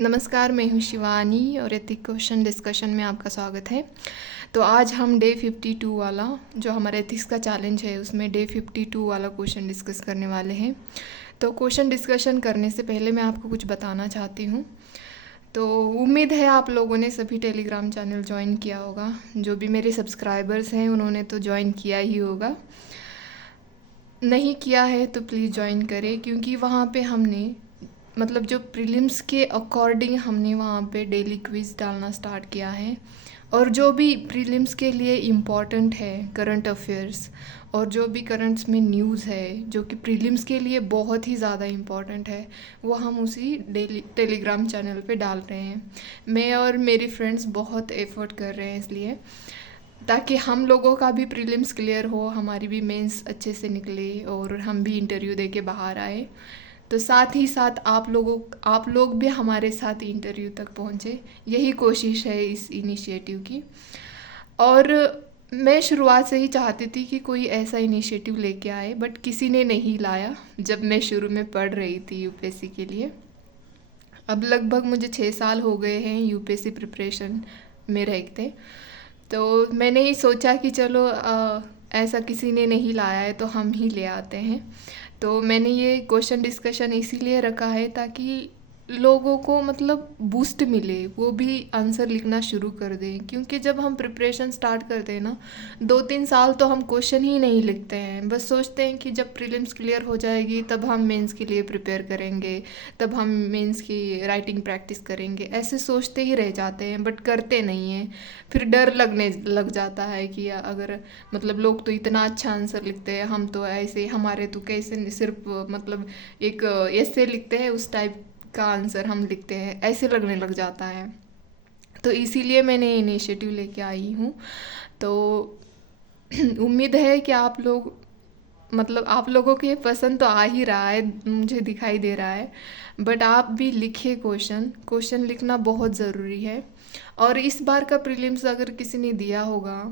नमस्कार, मैं हूँ शिवानी और एथिक क्वेश्चन डिस्कशन में आपका स्वागत है। तो आज हम डे 52 वाला जो हमारा एथिक्स का चैलेंज है उसमें डे 52 वाला क्वेश्चन डिस्कस करने वाले हैं। तो क्वेश्चन डिस्कशन करने से पहले मैं आपको कुछ बताना चाहती हूँ। तो उम्मीद है आप लोगों ने सभी टेलीग्राम चैनल ज्वाइन किया होगा। जो भी मेरे सब्सक्राइबर्स हैं उन्होंने तो ज्वाइन किया ही होगा। नहीं किया है तो प्लीज़ ज्वाइन करें, क्योंकि वहाँ पे हमने मतलब जो प्रीलिम्स के अकॉर्डिंग हमने वहाँ पे डेली क्विज़ डालना स्टार्ट किया है। और जो भी प्रीलिम्स के लिए इम्पॉर्टेंट है करंट अफेयर्स और जो भी करंट्स में न्यूज़ है जो कि प्रीलिम्स के लिए बहुत ही ज़्यादा इम्पॉर्टेंट है, वो हम उसी डेली टेलीग्राम चैनल पे डाल रहे हैं। मैं और मेरी फ्रेंड्स बहुत एफर्ट कर रहे हैं इसलिए, ताकि हम लोगों का भी प्रीलिम्स क्लियर हो, हमारी भी मेंस अच्छे से निकले और हम भी इंटरव्यू दे के बाहर आए। तो साथ ही साथ आप लोग भी हमारे साथ इंटरव्यू तक पहुँचे, यही कोशिश है इस इनिशिएटिव की। और मैं शुरुआत से ही चाहती थी कि कोई ऐसा इनिशिएटिव लेके आए, बट किसी ने नहीं लाया जब मैं शुरू में पढ़ रही थी यूपीएससी के लिए। अब लगभग मुझे 6 साल हो गए हैं यूपीएससी प्रिपरेशन में रहते। तो मैंने ही सोचा कि चलो ऐसा किसी ने नहीं लाया है तो हम ही ले आते हैं। तो मैंने ये क्वेश्चन डिस्कशन इसीलिए रखा है ताकि लोगों को मतलब बूस्ट मिले, वो भी आंसर लिखना शुरू कर दें। क्योंकि जब हम प्रिपरेशन स्टार्ट करते हैं ना, 2-3 साल तो हम क्वेश्चन ही नहीं लिखते हैं, बस सोचते हैं कि जब प्रीलिम्स क्लियर हो जाएगी तब हम मेंस के लिए प्रिपेयर करेंगे, तब हम मेंस की राइटिंग प्रैक्टिस करेंगे, ऐसे सोचते ही रह जाते हैं बट करते नहीं हैं। फिर डर लगने लग जाता है कि अगर मतलब लोग तो इतना अच्छा आंसर लिखते हैं, हम तो ऐसे हमारे तो कैसे सिर्फ मतलब एक ऐसे लिखते हैं, उस टाइप का आंसर हम लिखते हैं, ऐसे लगने लग जाता है। तो इसीलिए मैंने इनिशिएटिव लेके आई हूँ। तो उम्मीद है कि आप लोग मतलब आप लोगों के पसंद तो आ ही रहा है, मुझे दिखाई दे रहा है। बट आप भी लिखे क्वेश्चन, क्वेश्चन लिखना बहुत ज़रूरी है। और इस बार का प्रीलिम्स अगर किसी ने दिया होगा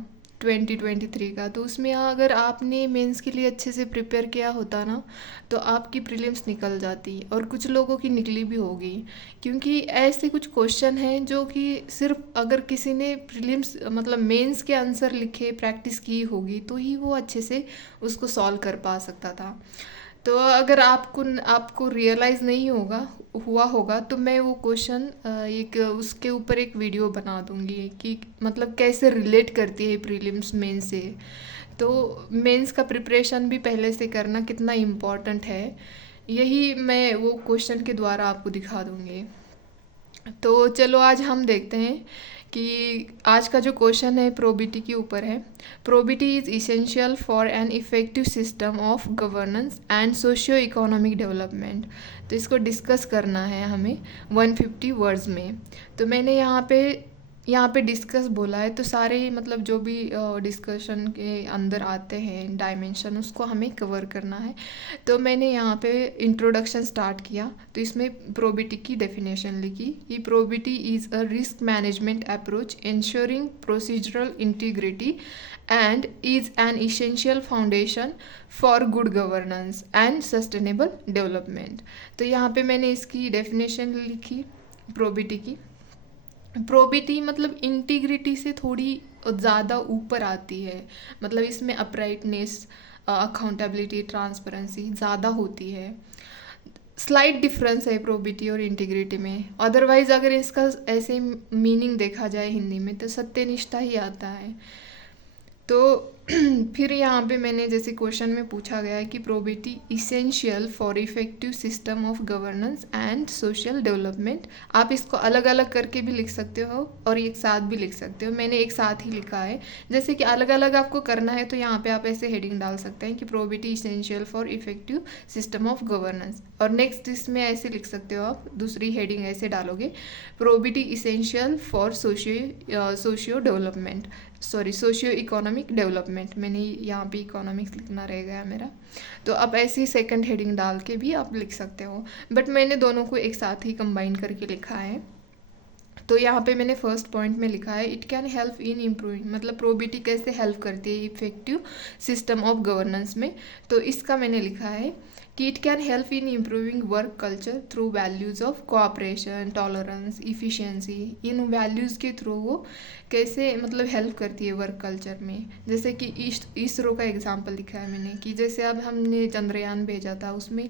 2023 का, तो उसमें अगर आपने मेंस के लिए अच्छे से प्रिपेयर किया होता ना, तो आपकी प्रीलिम्स निकल जाती और कुछ लोगों की निकली भी होगी। क्योंकि ऐसे कुछ क्वेश्चन हैं जो कि सिर्फ अगर किसी ने प्रीलिम्स मतलब मेंस के आंसर लिखे प्रैक्टिस की होगी तो ही वो अच्छे से उसको सॉल्व कर पा सकता था। तो अगर आपको रियलाइज़ नहीं हुआ होगा तो मैं वो क्वेश्चन एक उसके ऊपर एक वीडियो बना दूंगी कि मतलब कैसे रिलेट करती है प्रीलिम्स मेंस से। तो मेंस का प्रिपरेशन भी पहले से करना कितना इम्पोर्टेंट है, यही मैं वो क्वेश्चन के द्वारा आपको दिखा दूंगी। तो चलो आज हम देखते हैं कि आज का जो क्वेश्चन है प्रोबिटी के ऊपर है। Probity is essential for an effective system of governance and socio economic development. तो इसको डिस्कस करना है हमें 150 वर्ड्स में। तो मैंने यहाँ पे डिस्कस बोला है, तो सारे मतलब जो भी डिस्कशन के अंदर आते हैं डायमेंशन, उसको हमें कवर करना है। तो मैंने यहाँ पे इंट्रोडक्शन स्टार्ट किया, तो इसमें प्रोबिटी की डेफिनेशन लिखी कि probity is a risk management approach ensuring procedural integrity and is an essential foundation for good governance and sustainable development. तो यहाँ पे मैंने इसकी डेफिनेशन लिखी प्रोबिटी की। प्रोबिटी मतलब इंटीग्रिटी से थोड़ी ज़्यादा ऊपर आती है, मतलब इसमें अपराइटनेस, अकाउंटेबिलिटी, ट्रांसपेरेंसी ज़्यादा होती है। स्लाइट डिफरेंस है प्रोबिटी और इंटीग्रिटी में। अदरवाइज़ अगर इसका ऐसे मीनिंग देखा जाए हिंदी में तो सत्यनिष्ठा ही आता है। तो फिर यहाँ पे मैंने जैसे क्वेश्चन में पूछा गया है कि probity essential for effective system of governance and social development. आप इसको अलग अलग करके भी लिख सकते हो और एक साथ भी लिख सकते हो, मैंने एक साथ ही लिखा है। जैसे कि अलग अलग आपको करना है तो यहाँ पे आप ऐसे हेडिंग डाल सकते हैं कि probity essential for effective system of governance, और नेक्स्ट इसमें ऐसे लिख सकते हो आप, दूसरी हेडिंग ऐसे डालोगे, probity essential for socio development, sorry socio economic development. मैंने यहाँ पे इकोनॉमिक्स लिखना रह गया मेरा। तो अब ऐसी सेकंड हेडिंग डाल के भी आप लिख सकते हो, बट मैंने दोनों को एक साथ ही कंबाइन करके लिखा है। तो यहाँ पे मैंने फर्स्ट पॉइंट में लिखा है it can help in improving, मतलब प्रोबिटी कैसे हेल्प करती है इफेक्टिव सिस्टम ऑफ गवर्नेंस में। तो इसका मैंने लिखा है कि it can help in improving work culture through values of cooperation, tolerance, efficiency. In values के थ्रू वो कैसे मतलब हेल्प करती है वर्क कल्चर में। जैसे कि इसरो का एग्जांपल लिखा है मैंने कि जैसे अब हमने चंद्रयान भेजा था, उसमें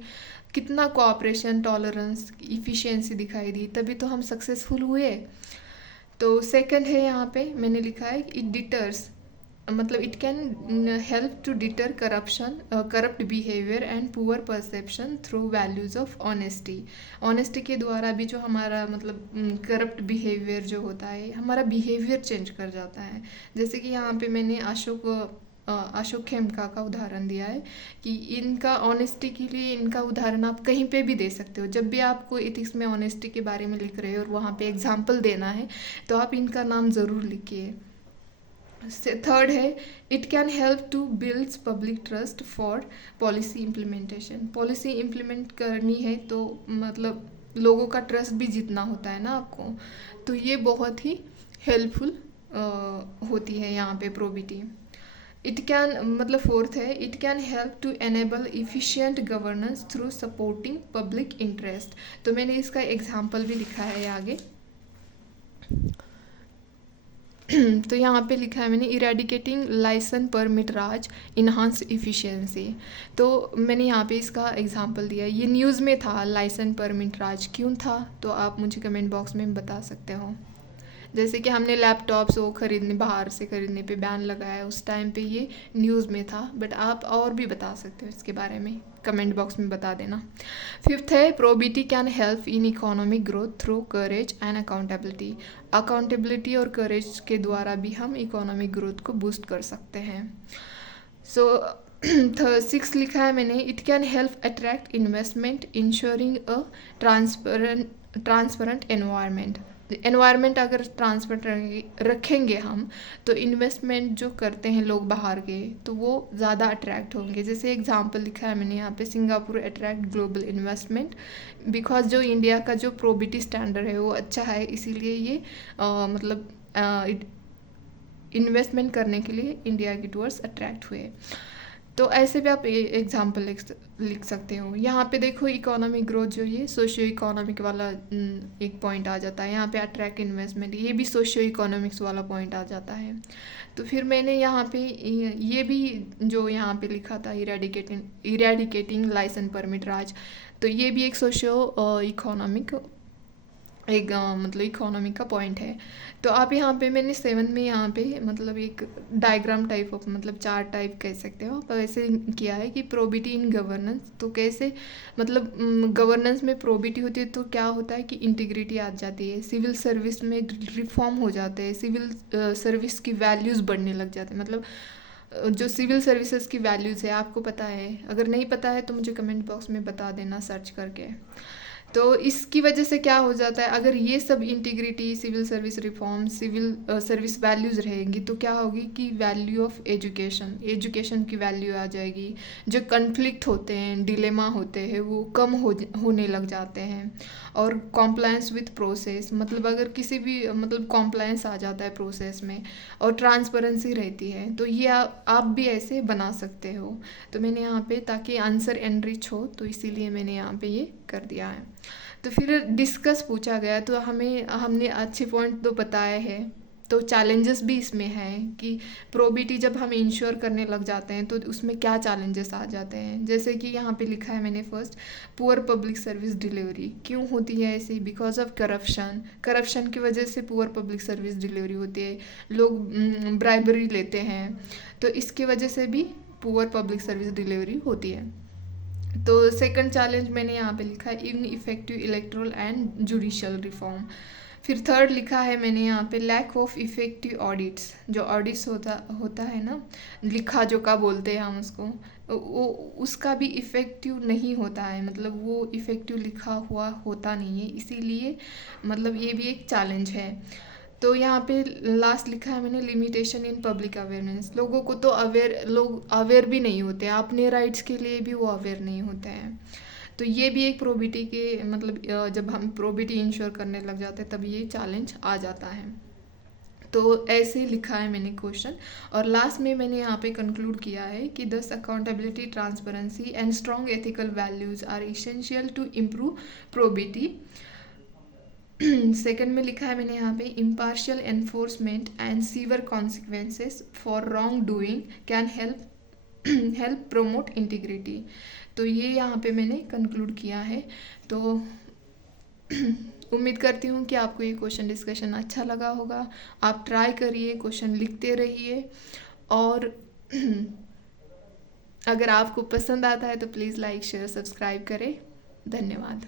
कितना कोऑपरेशन, टॉलरेंस, इफ़िशियंसी दिखाई दी, तभी तो हम सक्सेसफुल हुए। तो सेकंड है यहाँ पे मैंने लिखा है इट डिटर्स, मतलब it can help to deter corruption, corrupt behaviour and poor perception through values of honesty. Honesty के द्वारा भी जो हमारा मतलब करप्ट बिहेवियर जो होता है, हमारा बिहेवियर चेंज कर जाता है। जैसे कि यहाँ पे मैंने अशोक खेमका का उदाहरण दिया है कि इनका ऑनेस्टी के लिए इनका उदाहरण आप कहीं पे भी दे सकते हो। जब भी आपको एथिक्स में ऑनेस्टी के बारे में लिख रहे हो और वहाँ पे एग्जाम्पल देना है तो आप इनका नाम ज़रूर लिखिए। थर्ड है it can help to builds public trust for policy implementation. Policy implement करनी है तो मतलब लोगों का ट्रस्ट भी जीतना होता है ना आपको, तो ये बहुत ही हेल्पफुल होती है यहाँ पे प्रोबिटी। इट कैन मतलब फोर्थ है it can help to enable efficient governance through supporting public interest. तो मैंने इसका एग्जाम्पल भी लिखा है आगे। तो यहाँ पे लिखा है मैंने इरेडिकेटिंग लाइसेंस परमिट राज इन्हांस इफ़िशियंसी। तो मैंने यहाँ पे इसका एग्जांपल दिया, ये न्यूज़ में था लाइसेंस परमिट राज क्यों था, तो आप मुझे कमेंट बॉक्स में बता सकते हो। जैसे कि हमने लैपटॉप्स वो खरीदने बाहर से खरीदने पे बैन लगाया, उस टाइम पे ये न्यूज़ में था, बट आप और भी बता सकते हो इसके बारे में, कमेंट बॉक्स में बता देना। फिफ्थ है probity can help in economic growth through courage and accountability. Accountability और करेज के द्वारा भी हम इकोनॉमिक ग्रोथ को बूस्ट कर सकते हैं। सो सिक्स लिखा है मैंने it can help attract investment ensuring a transparent environment. Environment अगर ट्रांसपेरेंट रखेंगे हम तो इन्वेस्टमेंट जो करते हैं लोग बाहर के तो वो ज़्यादा अट्रैक्ट होंगे। जैसे एग्जांपल लिखा है मैंने यहाँ पे Singapore attract global investment because जो इंडिया का जो प्रोबिटी स्टैंडर्ड है वो अच्छा है, इसीलिए ये मतलब इन्वेस्टमेंट करने के लिए इंडिया की टूवर्ड्स अट्रैक्ट हुए। तो ऐसे भी आप एग्जाम्पल लिख सकते हो। यहाँ पे देखो इकोनॉमिक ग्रोथ जो ये सोशियो इकोनॉमिक वाला एक पॉइंट आ जाता है, यहाँ पे अट्रैक्ट इन्वेस्टमेंट ये भी सोशियो इकोनॉमिक्स वाला पॉइंट आ जाता है। तो फिर मैंने यहाँ पे ये भी जो यहाँ पे लिखा था इरेडिकेटिंग लाइसेंस परमिट राज, तो ये भी एक सोशियो इकोनॉमिक एक मतलब इकोनॉमी का पॉइंट है। तो आप यहाँ पे मैंने 7 में यहाँ पे मतलब एक डायग्राम टाइप ऑफ मतलब चार्ट टाइप कह सकते हो आप, ऐसे किया है कि प्रोबिटी इन गवर्नेंस। तो कैसे मतलब गवर्नेंस में प्रोबिटी होती है तो क्या होता है कि इंटीग्रिटी आ जाती है, सिविल सर्विस में रिफॉर्म हो जाते हैं, सिविल सर्विस की वैल्यूज़ बढ़ने लग जाते हैं। मतलब जो सिविल सर्विसेज की वैल्यूज़ है आपको पता है, अगर नहीं पता है तो मुझे कमेंट बॉक्स में बता देना सर्च करके। तो इसकी वजह से क्या हो जाता है, अगर ये सब integrity, civil service reform, civil service values रहेंगी तो क्या होगी कि वैल्यू ऑफ एजुकेशन की वैल्यू आ जाएगी। जो कन्फ्लिक्ट होते हैं, डिलेमा होते हैं वो कम होने लग जाते हैं। और कॉम्प्लायंस विथ प्रोसेस, मतलब अगर किसी भी मतलब कॉम्प्लायंस आ जाता है प्रोसेस में और ट्रांसपेरेंसी रहती है तो ये आप भी ऐसे बना सकते हो। तो मैंने यहाँ पे ताकि आंसर एनरिच हो तो इसीलिए मैंने यहाँ पे ये कर दिया है। तो फिर डिस्कस पूछा गया तो हमने अच्छे पॉइंट तो बताए हैं। तो चैलेंजेस भी इसमें हैं कि प्रोबिटी जब हम इंश्योर करने लग जाते हैं तो उसमें क्या चैलेंजेस आ जाते हैं। जैसे कि यहाँ पे लिखा है मैंने first poor public service delivery क्यों होती है ऐसे, बिकॉज ऑफ करप्शन की वजह से पुअर पब्लिक सर्विस डिलीवरी होती है, लोग ब्राइबरी लेते हैं, तो इसकी वजह से भी पुअर पब्लिक सर्विस डिलीवरी होती है। तो सेकंड चैलेंज मैंने यहाँ पे लिखा है in effective electoral and judicial reform. फिर थर्ड लिखा है मैंने यहाँ पे लैक ऑफ इफेक्टिव ऑडिट्स, जो ऑडिट्स होता है ना, लिखा जोखा बोलते हैं हम उसको, वो उसका भी इफ़ेक्टिव नहीं होता है, मतलब वो इफ़ेक्टिव लिखा हुआ होता नहीं है, इसीलिए मतलब ये भी एक चैलेंज है। तो यहाँ पे लास्ट लिखा है मैंने लिमिटेशन इन पब्लिक अवेयरनेस, लोगों को तो लोग अवेयर भी नहीं होते हैं, अपने राइट्स के लिए भी वो अवेयर नहीं होते हैं। तो ये भी एक प्रोबिटी के मतलब जब हम प्रोबिटी इंश्योर करने लग जाते हैं तब ये चैलेंज आ जाता है। तो ऐसे लिखा है मैंने क्वेश्चन, और लास्ट में मैंने यहाँ पे कंक्लूड किया है कि दस accountability, transparency and strong ethical values are essential to improve probity. Second में लिखा है मैंने यहाँ पे impartial enforcement and severe consequences for wrongdoing can help promote integrity. तो ये यहाँ पे मैंने कंक्लूड किया है। तो उम्मीद करती हूँ कि आपको ये क्वेश्चन डिस्कशन अच्छा लगा होगा। आप ट्राई करिए, क्वेश्चन लिखते रहिए, और अगर आपको पसंद आता है तो प्लीज़ लाइक, शेयर, सब्सक्राइब करें। धन्यवाद।